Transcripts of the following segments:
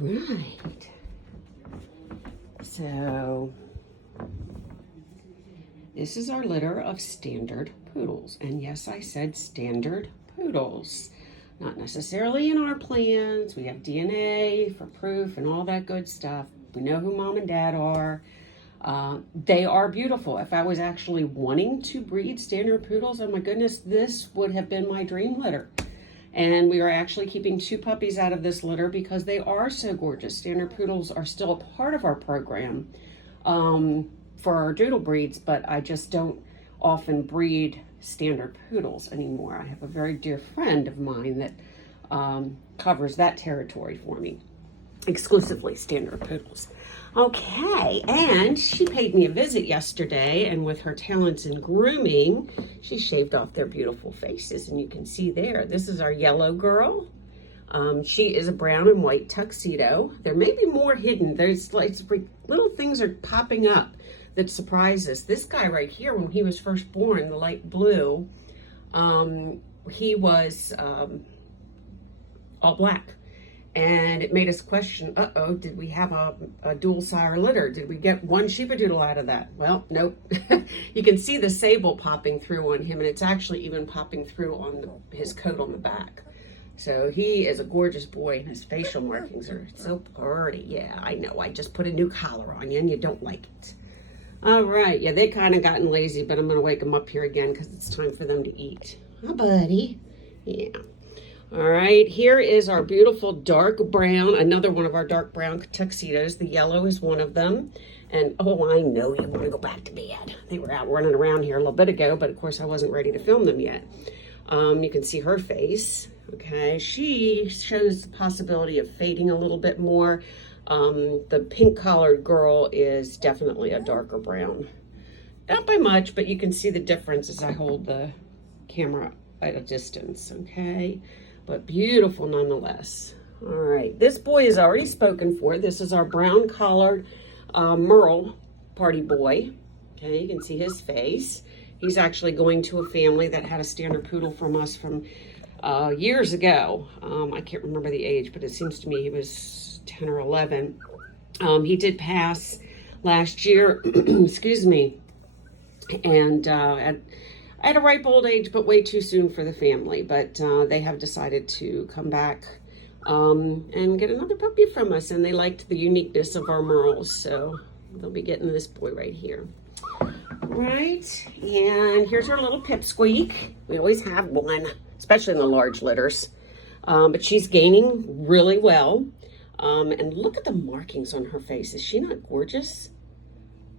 right. So this is our litter of standard poodles. And yes, I said standard poodles. Not necessarily in our plans. We have DNA for proof and all that good stuff. We know who mom and dad are. They are beautiful. If I was actually wanting to breed standard poodles, oh my goodness, this would have been my dream litter. And we are actually keeping 2 puppies out of this litter because they are so gorgeous. Standard poodles are still a part of our program for our doodle breeds, but I just don't often breed standard poodles anymore. I have a very dear friend of mine that covers that territory for me, exclusively standard poodles. Okay, and she paid me a visit yesterday, and with her talents in grooming, she shaved off their beautiful faces, and you can see there, this is our yellow girl. She is a brown and white tuxedo. There may be more hidden. There's like little things are popping up that surprise us. This guy right here, when he was first born, the light blue, he was all black. And it made us question, uh-oh, did we have a dual sire litter? Did we get one sheepadoodle out of that? Well, nope. You can see the sable popping through on him, and it's actually even popping through on his coat on the back. So he is a gorgeous boy, and his facial markings are so pretty. Yeah, I know. I just put a new collar on you, and you don't like it. All right. Yeah, they kind of gotten lazy, but I'm going to wake them up here again because it's time for them to eat. Hi, buddy. Yeah. All right, here is our beautiful dark brown, another one of our dark brown tuxedos. The yellow is one of them. And, oh, I know you want to go back to bed. They were out running around here a little bit ago, but of course I wasn't ready to film them yet. You can see her face, okay? She shows the possibility of fading a little bit more. The pink-collared girl is definitely a darker brown. Not by much, but you can see the difference as I hold the camera at a distance, okay? But beautiful nonetheless. All right, this boy is already spoken for. This is our brown collared Merle party boy. Okay, you can see his face. He's actually going to a family that had a standard poodle from us from years ago. I can't remember the age, but it seems to me he was 10 or 11. He did pass last year, excuse me, and at a ripe old age, but way too soon for the family. But they have decided to come back and get another puppy from us. And they liked the uniqueness of our Merles. So they'll be getting this boy right here. Right. And here's our little pipsqueak. We always have one, especially in the large litters. But she's gaining really well. And look at the markings on her face. Is she not gorgeous?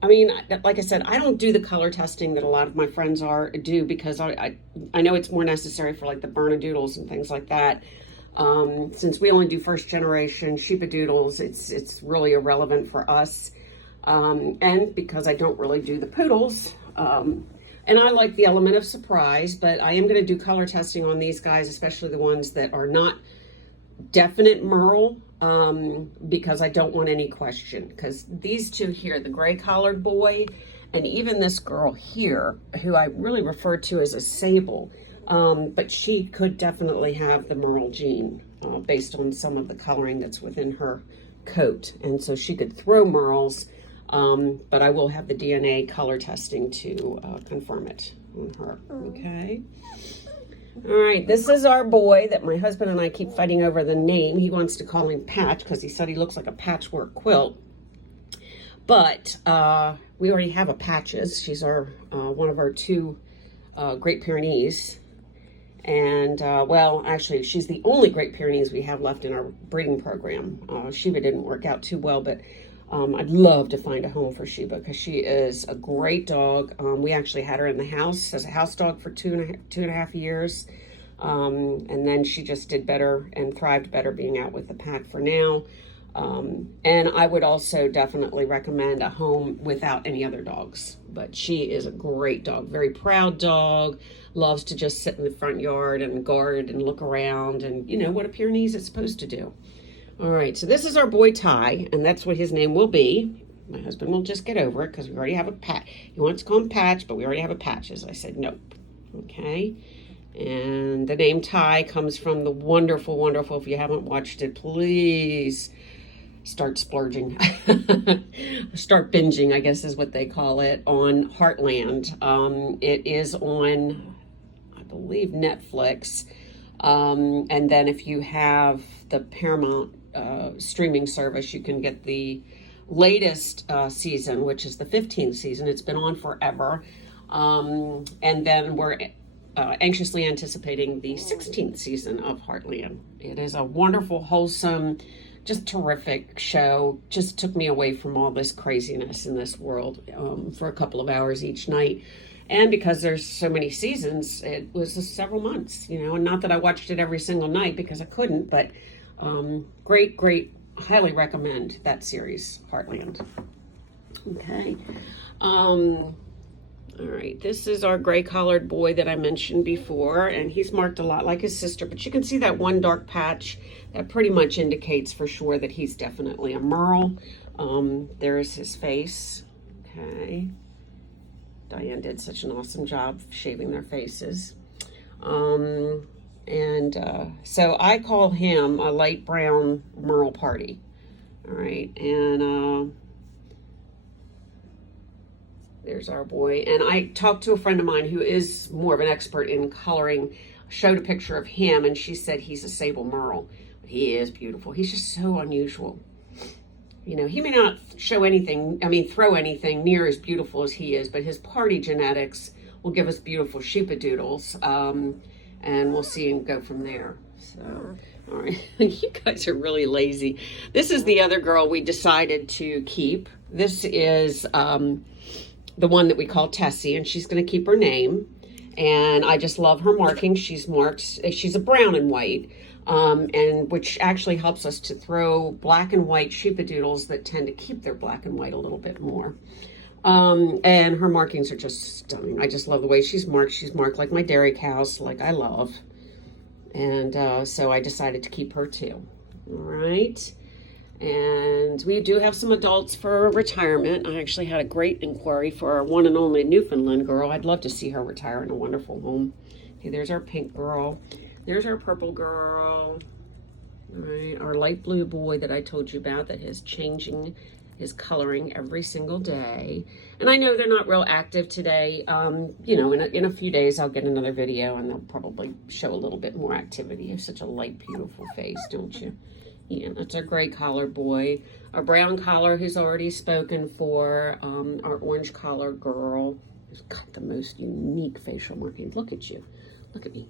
I mean, like I said, I don't do the color testing that a lot of my friends do because I know it's more necessary for like the Bernedoodles and things like that. Since we only do first generation sheepadoodles, it's really irrelevant for us. And because I don't really do the poodles, and I like the element of surprise, but I am going to do color testing on these guys, especially the ones that are not definite Merle, because I don't want any question. Because these two here, the gray collared boy, and even this girl here, who I really refer to as a sable, but she could definitely have the Merle gene based on some of the coloring that's within her coat. And so she could throw Merles, but I will have the DNA color testing to confirm it on her, okay? All right, this is our boy that my husband and I keep fighting over the name. He wants to call him Patch because he said he looks like a patchwork quilt. But we already have a Patches. She's our one of our 2 Great Pyrenees. And, well, actually, she's the only Great Pyrenees we have left in our breeding program. Sheba didn't work out too well, but I'd love to find a home for Sheba because she is a great dog. We actually had her in the house as a house dog for two and a half years. And then she just did better and thrived better being out with the pack for now. And I would also definitely recommend a home without any other dogs. But she is a great dog, very proud dog, loves to just sit in the front yard and guard and look around and, you know, what a Pyrenees is supposed to do. All right, so this is our boy Ty, and that's what his name will be. My husband will just get over it because we already have a Patch. He wants to call him Patch, but we already have a Patches. I said, nope. Okay. And the name Ty comes from the wonderful, wonderful, if you haven't watched it, please start splurging, start binging, I guess is what they call it, on Heartland. It is on, I believe, Netflix. And then if you have the Paramount streaming service, you can get the latest season, which is the 15th season. It's been on forever. And then we're anxiously anticipating the 16th season of Heartland. It is a wonderful, wholesome, just terrific show. Just took me away from all this craziness in this world for a couple of hours each night. And because there's so many seasons, it was several months, you know, and not that I watched it every single night because I couldn't, but great, highly recommend that series, Heartland. Okay. All right, this is our gray-collared boy that I mentioned before, and he's marked a lot like his sister, but you can see that one dark patch that pretty much indicates for sure that he's definitely a Merle. There's his face. Okay. Diane did such an awesome job shaving their faces. So I call him a light brown Merle Party. All right, and there's our boy. And I talked to a friend of mine who is more of an expert in coloring, showed a picture of him, and she said he's a sable Merle. But he is beautiful. He's just so unusual. You know, he may not show anything, throw anything near as beautiful as he is, but his party genetics will give us beautiful sheepadoodles, and we'll see and go from there. So, all right, you guys are really lazy. This is the other girl we decided to keep. This is the one that we call Tessie, and she's going to keep her name. And I just love her marking. She's marked, she's a brown and white, and which actually helps us to throw black and white sheepadoodles that tend to keep their black and white a little bit more. And her markings are just stunning. I just love the way she's marked. She's marked like my dairy cows, like I love. And so I decided to keep her too. All right. And we do have some adults for retirement. I actually had a great inquiry for our one and only Newfoundland girl. I'd love to see her retire in a wonderful home. Okay, there's our pink girl. There's our purple girl. All right, our light blue boy that I told you about that is changing his coloring every single day. And I know they're not real active today. You know, in a few days I'll get another video and they'll probably show a little bit more activity. You have such a light, beautiful face, don't you? Yeah, that's our gray collar boy. Our brown collar who's already spoken for. Our orange collar girl who's got the most unique facial markings. Look at you. Look at me.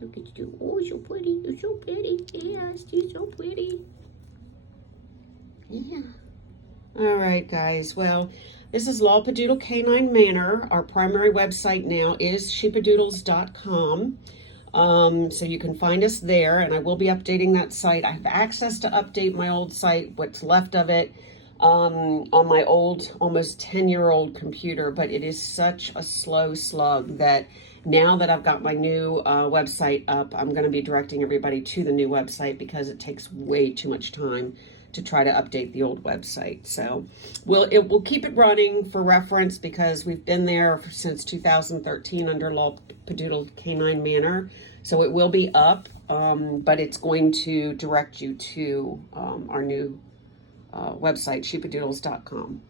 Look at you. Oh, you're so pretty. You're so pretty. Yes, you're so pretty. Yeah. All right, guys. Well, this is Lawpadoodle Canine Manor. Our primary website now is sheepadoodles.com. So you can find us there, and I will be updating that site. I have access to update my old site, what's left of it, on my old, almost 10-year-old computer, but it is such a slow slug that now that I've got my new website up, I'm going to be directing everybody to the new website because it takes way too much time to try to update the old website. So we'll keep it running for reference because we've been there since 2013 under Lawpadoodle Canine Manor. So it will be up, but it's going to direct you to our new website, sheepadoodles.com.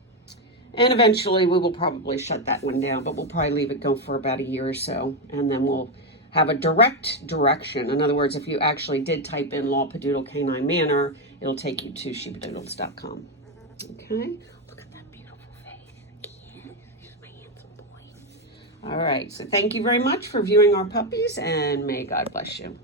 And eventually we will probably shut that one down, but we'll probably leave it go for about a year or so, and then we'll have a direct direction. In other words, if you actually did type in Lawpadoodle Canine Manor, it'll take you to sheepadoodles.com. Okay, look at that beautiful face. Yeah, he's my handsome boy. All right, so thank you very much for viewing our puppies, and may God bless you.